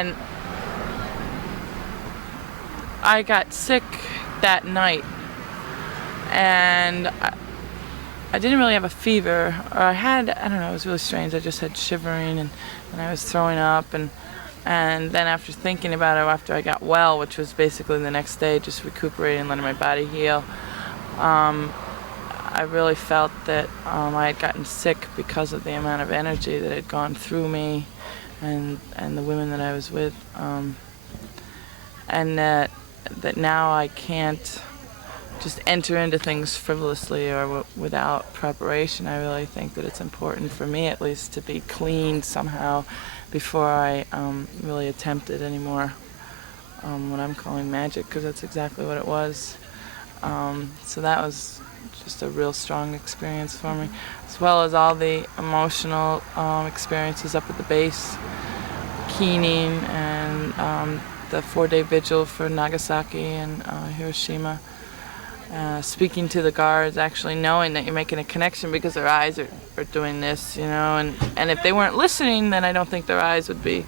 And I got sick that night, and I didn't really have a fever, or I don't know, it was really strange. I just had shivering, and I was throwing up, and then after thinking about it, after I got well, which was basically the next day, just recuperating, letting my body heal, I really felt that I had gotten sick because of the amount of energy that had gone through me and the women that I was with, and that now I can't just enter into things frivolously or without preparation. I really think that it's important for me, at least, to be cleaned somehow before I really attempt it anymore. What I'm calling magic, because that's exactly what it was. So that was just a real strong experience for me, as well as all the emotional experiences up at the base, keening, and the 4-day vigil for Nagasaki and Hiroshima. Speaking to the guards, actually knowing that you're making a connection because their eyes are doing this, and if they weren't listening, then I don't think their eyes would be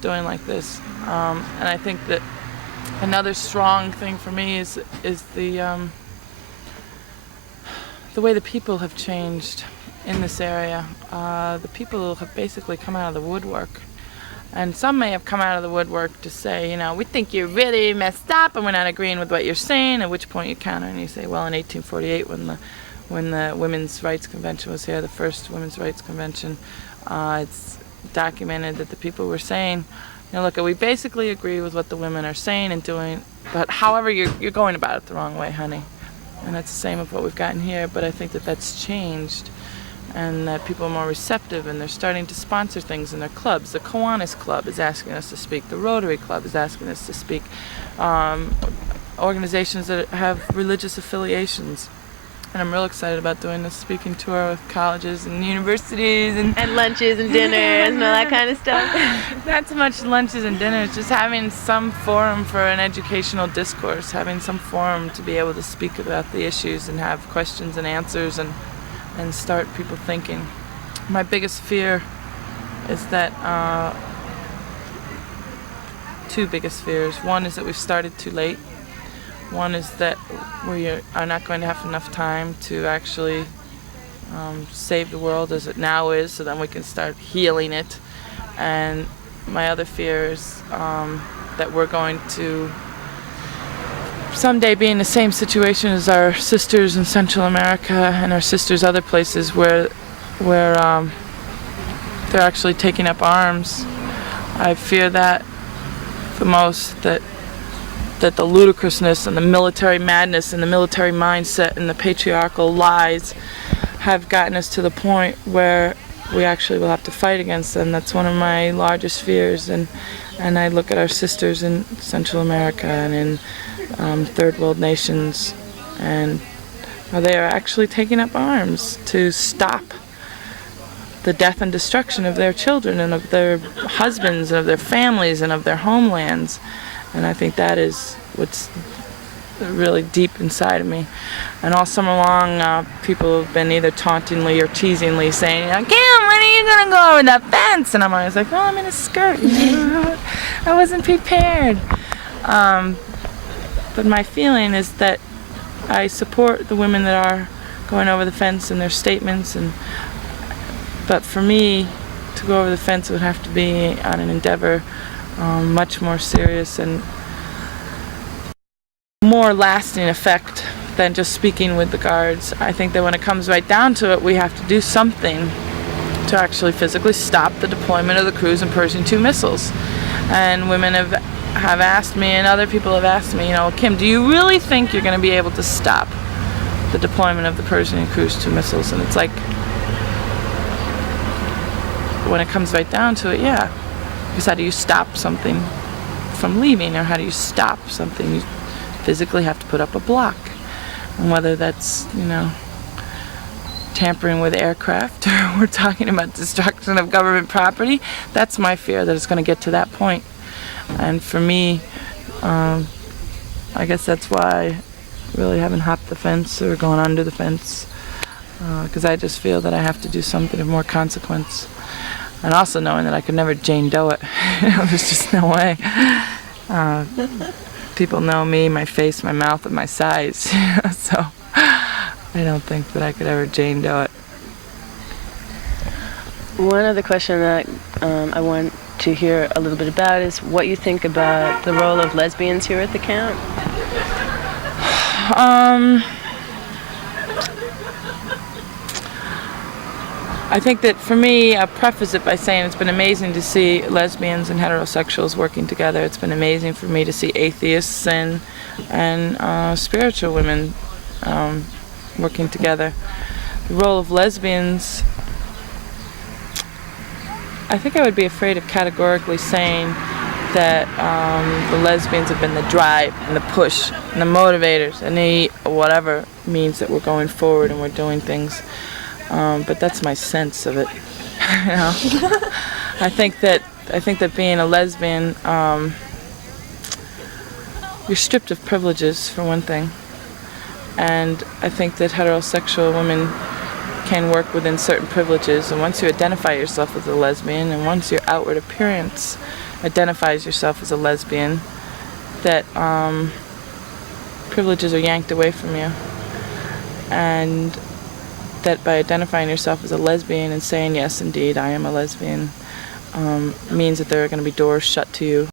doing like this. And I think that another strong thing for me is the way the people have changed in this area. The people have basically come out of the woodwork. And some may have come out of the woodwork to say, we think you're really messed up and we're not agreeing with what you're saying, at which point you counter and you say, well, in 1848 when the Women's Rights Convention was here, the first Women's Rights Convention, it's documented that the people were saying, look, we basically agree with what the women are saying and doing, but however, you're going about it the wrong way, honey. And that's the same of what we've gotten here, but I think that that's changed, and that people are more receptive, and they're starting to sponsor things in their clubs. The Kiwanis Club is asking us to speak. The Rotary Club is asking us to speak. Organizations that have religious affiliations. And I'm real excited about doing this speaking tour with colleges and universities. And lunches and dinners and all that kind of stuff. Not so much lunches and dinners, just having some forum for an educational discourse, having some forum to be able to speak about the issues and have questions and answers and start people thinking. My biggest fear is that, two biggest fears. One is that we've started too late. One is that we are not going to have enough time to actually save the world as it now is, so then we can start healing it. And my other fear is that we're going to someday be in the same situation as our sisters in Central America and our sisters other places where they're actually taking up arms. I fear that the most, that the ludicrousness and the military madness and the military mindset and the patriarchal lies have gotten us to the point where we actually will have to fight against them. That's one of my largest fears, and I look at our sisters in Central America and in third world nations, and they are actually taking up arms to stop the death and destruction of their children and of their husbands and of their families and of their homelands. And I think that is what's really deep inside of me. And all summer long, people have been either tauntingly or teasingly saying, Kim, when are you going to go over that fence? And I'm always like, well, I'm in a skirt. I wasn't prepared. But my feeling is that I support the women that are going over the fence and their statements. But for me, to go over the fence would have to be on an endeavor much more serious and more lasting effect than just speaking with the guards. I think that when it comes right down to it, we have to do something to actually physically stop the deployment of the cruise and Pershing II missiles. And women have asked me, and other people have asked me, Kim, do you really think you're going to be able to stop the deployment of the Pershing and Cruise II missiles? And it's like, when it comes right down to it, yeah. Because how do you stop something from leaving, or how do you stop something? You physically have to put up a block. And whether that's, tampering with aircraft, or we're talking about destruction of government property, that's my fear, that it's going to get to that point. And for me, I guess that's why I really haven't hopped the fence or gone under the fence, because I just feel that I have to do something of more consequence. and also knowing that I could never Jane Doe it. There's just no way. People know me, my face, my mouth, and my size, so I don't think that I could ever Jane Doe it. One other question that I want to hear a little bit about is what you think about the role of lesbians here at the camp. I think that for me, I'll preface it by saying it's been amazing to see lesbians and heterosexuals working together. It's been amazing for me to see atheists and spiritual women working together. The role of lesbians, I think I would be afraid of categorically saying that the lesbians have been the drive and the push and the motivators and the whatever means that we're going forward and we're doing things. But that's my sense of it. You know? I think that being a lesbian, you're stripped of privileges for one thing, and I think that heterosexual women can work within certain privileges. And once you identify yourself as a lesbian, and once your outward appearance identifies yourself as a lesbian, that privileges are yanked away from you, and that by identifying yourself as a lesbian and saying, yes, indeed, I am a lesbian, means that there are going to be doors shut to you